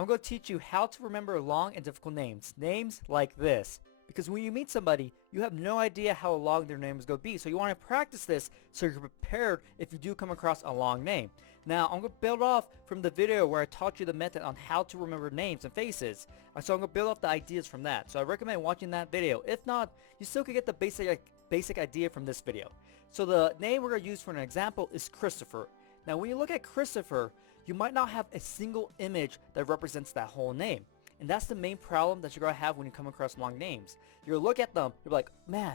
I'm going to teach you how to remember long and difficult names. Names like this. Because when you meet somebody, you have no idea how long their name is going to be. So you want to practice this so you're prepared if you do come across a long name. Now, I'm going to build off from the video where I taught you the method on how to remember names and faces. So I'm going to build off the ideas from that. So I recommend watching that video. If not, you still can get the basic idea from this video. So the name we're going to use for an example is Christopher. Now, when you look at Christopher, you might not have a single image that represents that whole name. And that's the main problem that you're going to have when you come across long names. You're going to look at them, you're like, man,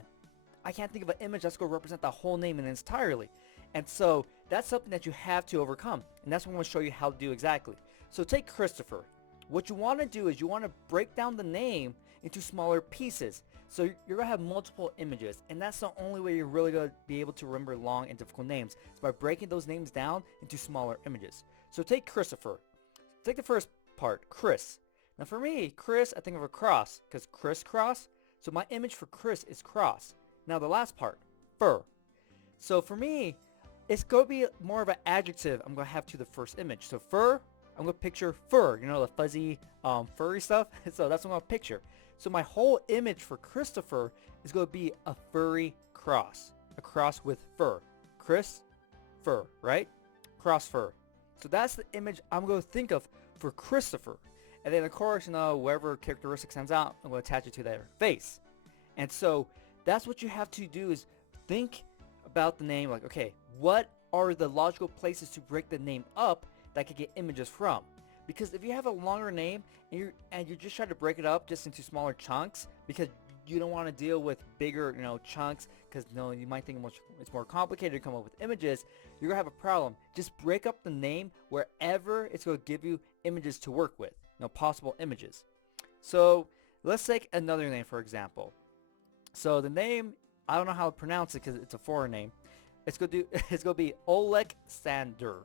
I can't think of an image that's going to represent the whole name in its entirely. And so that's something that you have to overcome. And that's what I'm going to show you how to do exactly. So take Christopher. What you want to do is you want to break down the name into smaller pieces. So you're going to have multiple images. And that's the only way you're really going to be able to remember long and difficult names. Is by breaking those names down into smaller images. So take Christopher. Take the first part, Chris. Now for me, Chris, I think of a cross, because crisscross. So my image for Chris is cross. Now the last part, fur. So for me, it's going to be more of an adjective I'm going to have to the first image. So fur, I'm going to picture fur, you know, the fuzzy, furry stuff. So that's what I'm going to picture. So my whole image for Christopher is going to be a furry cross. A cross with fur. Chris, fur, right? Cross fur. So that's the image I'm going to think of for Christopher. And then, of course, you know, whatever characteristic stands out, I'm going to attach it to their face. And so that's what you have to do is think about the name. Like, okay, what are the logical places to break the name up that I could get images from? Because if you have a longer name and you're just trying to break it up just into smaller chunks because you don't want to deal with bigger, you know, chunks because, you know, you might think it's more complicated to come up with images, you're going to have a problem. Just break up the name wherever it's going to give you images to work with. Possible images. So let's take another name for example. So the name, I don't know how to pronounce it because it's a foreign name. It's gonna be Alexander.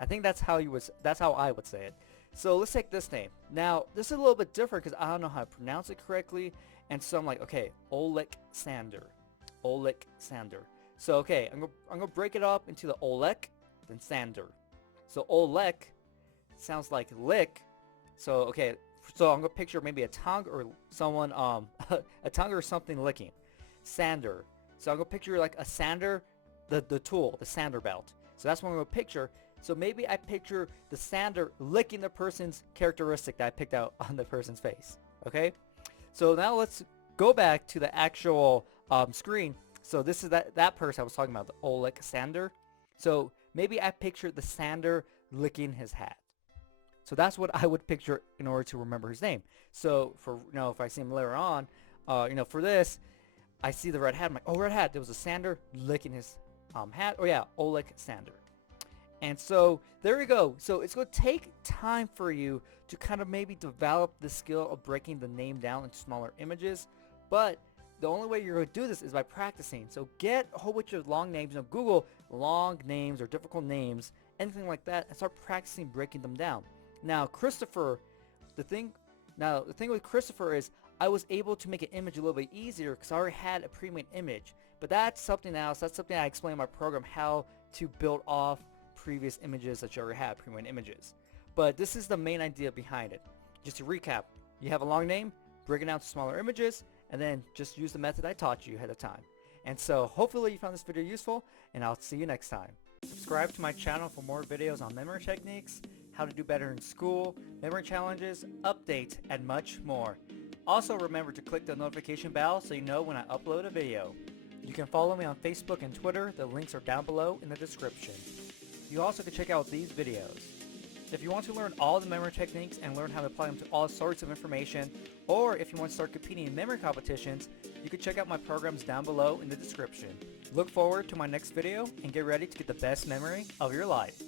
I think that's how I would say it. So let's take this name. Now this is a little bit different because I don't know how to pronounce it correctly, and so I'm like, okay, Alexander. So okay, I'm gonna break it up into the Olek, then Sander. So Olek sounds like lick. So okay, so I'm gonna picture maybe a tongue or someone a tongue or something licking. Sander. So I'm gonna picture like a sander, the tool, the sander belt. So that's what I'm gonna picture. So maybe I picture the sander licking the person's characteristic that I picked out on the person's face. Okay? So now let's go back to the actual screen. So this is that person I was talking about, the Oleg Sander. So maybe I picture the sander licking his hat. So that's what I would picture in order to remember his name. So for, you know, if I see him later on, you know, for this, I see the red hat. I'm like, oh, red hat. There was a sander licking his hat. Oh yeah, Oleg Sander. And so there we go. So it's going to take time for you to kind of maybe develop the skill of breaking the name down into smaller images. But the only way you're going to do this is by practicing. So get a whole bunch of long names. You know, Google long names or difficult names, anything like that, and start practicing breaking them down. Now, Christopher, the thing with Christopher is I was able to make an image a little bit easier because I already had a pre-made image. But that's something else. That's something I explain in my program, how to build off previous images that you already had, pre-made images. But this is the main idea behind it. Just to recap, you have a long name, break it down to smaller images, and then just use the method I taught you ahead of time. And so hopefully you found this video useful, and I'll see you next time. Subscribe to my channel for more videos on memory techniques, how to do better in school, memory challenges, updates, and much more. Also remember to click the notification bell so you know when I upload a video. You can follow me on Facebook and Twitter. The links are down below in the description. You also can check out these videos. If you want to learn all the memory techniques and learn how to apply them to all sorts of information, or if you want to start competing in memory competitions, you can check out my programs down below in the description. Look forward to my next video and get ready to get the best memory of your life.